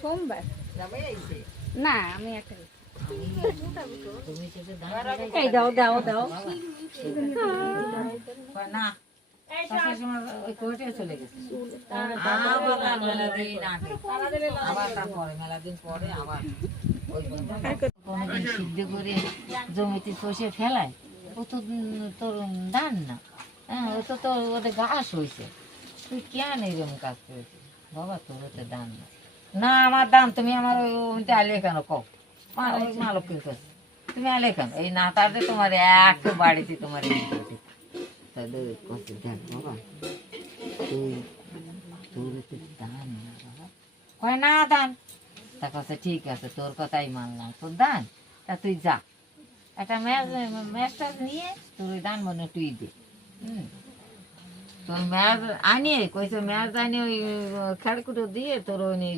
সোমবার না আমি একটা এই দাও দাও দাও না চলে গেছে আবার মেলা দিন পরে আবার সিদ্ধ করে জমিতে চষে ফেলায়। ও তো তোর দান না। হ্যাঁ ও তো তোর ওদের ঘাস হয়েছে তুই কেন এরকম কাজ করেছিস বাবা তোর ওতে দান না। না আমার দান তুমি আমার ওই আলে কেন? কও। মা- মালক কিন্তু তুমি আলে কেন? এই না তাতে তোমার এক বাড়িতে তোমার তাদের দেখ বাবা। তুই তোর তো দান না বাবা। কয় না দান। তা কথা ঠিক আছে তোর কথাই মানলাম। তোর দান? তা তুই যা। একটা ম্যাচ ম্যাচ ম্যাচটা নিয়ে তোর ওই দান মনে তুই দে। হুম। তোর ম্যাচ আনিয়ে কইছে ম্যাচ আনিয়ে ওই খেড়কুটো দিয়ে তোর ওই নিয়ে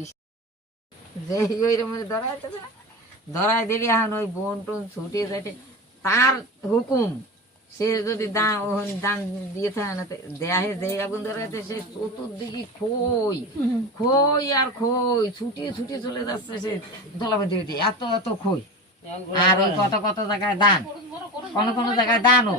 যে ওই রকম ধরাইতে ধরাই দিলি এখন ওই বোন টোন ছুটে যাটে তার হুকুম সে যদি দান দান দিয়ে থাকে না তে- দেয়া হে যে আগুন ধরাইতে সে চতুর্দিকে খই। খই আর খই। ছুটিয়ে ছুটিয়ে চলে যাচ্ছে সে হইতে এত এত খই। আর ওই কত কত জায়গায় দান? কোন কোন জায়গায় দানও?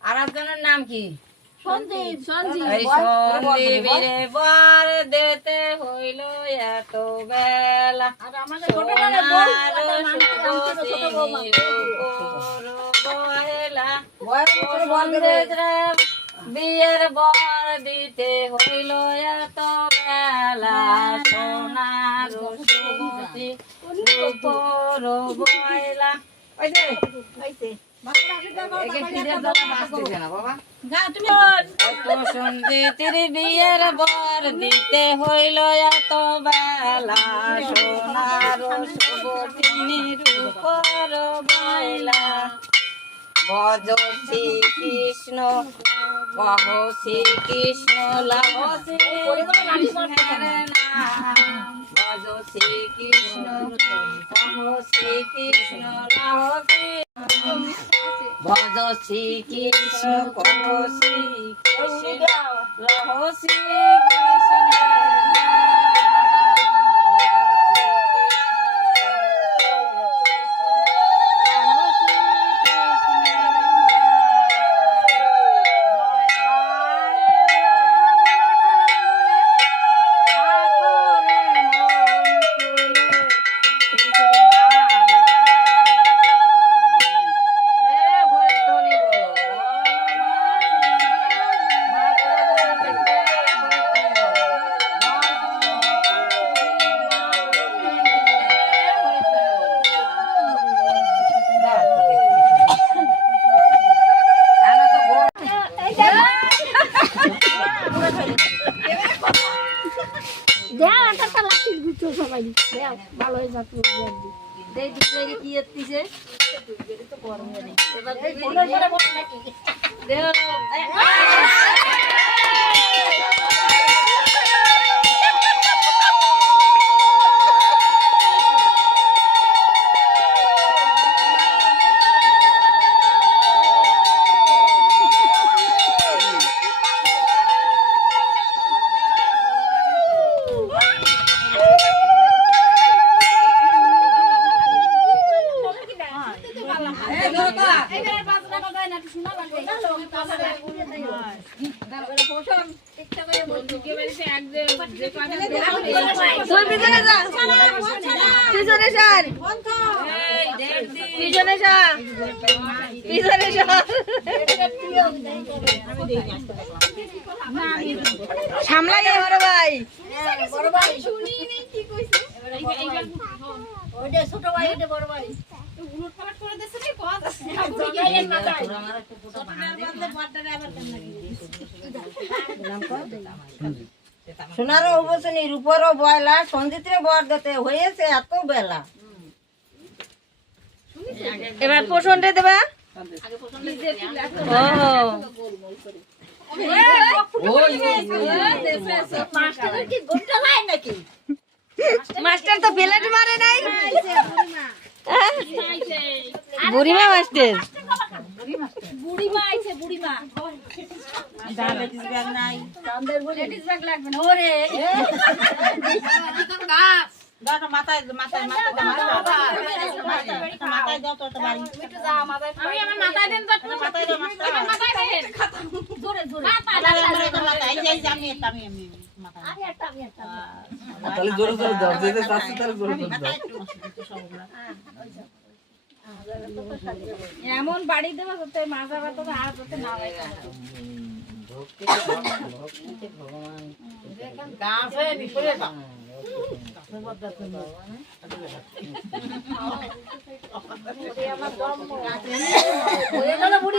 আর একজনের নাম কি? সঞ্জীব এই সন্দীপের বর দিতে হইল এত বেলা আর আমাদের বিয়ের বর দিতে হইল এত বেলা সোনার সুমতি উপর বয়লা ওই যে সঙ্গীতের বিয়ের বর দিতে হইল এত বেলা। সোনার সুবটিনীর উপর বাইলা ভজ শ্রী কৃষ্ণ কহ শ্রী কৃষ্ণ লাভ শ্রী ভজ শ্রী কৃষ্ণ কহ শ্রী কৃষ্ণ লাভ ভজ শ্রী কৃষ্ণ কহ শ্রী কৃষ্ণ লহ সবাই ভালো হয়ে যাক দেই দিলে কি এবার দেও পিছনে স্যার পিছনে স্যার পিছনে স্যার সামলাই বড় ভাই শুনি নেই কি কইছে ছোট ভাই বড় ভাই আমার সোনারও অবসনী রূপরও বয়লা সঞ্জিত্রে বর দিতে হয়েছে এত বেলা। এবার পোষণটা দেবা? হয় মাস্টার তো প্লেট মারে নাই। বুড়িমা মাস্টার। বুড়িমা আইছে বুড়িমা। ডায়াবেটিস ব্যাগ নাই। লেডিস ব্যাগ লাগবে না। ওরে। জোরে জোরে দাও যেতে চাচ্ছি তাহলে জোরে জোরে দাও এমন বাড়ি দেবো যাতে মাজা ব্যথা তো আর যাতে না হয় হয়ে গেল বুড়ি ওরে বুড়ি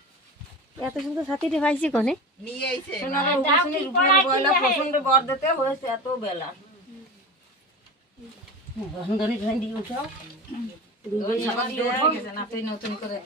এত সুন্দর সাথীতে পাইছি কোনে নিয়ে আইছে বয়লা প্রচণ্ড বর দিতে হয়েছে এত বেলা ধরে ভেন্ডি উঠাও ওই সকাল দিয়ে গেছে না তুই নতুন করে।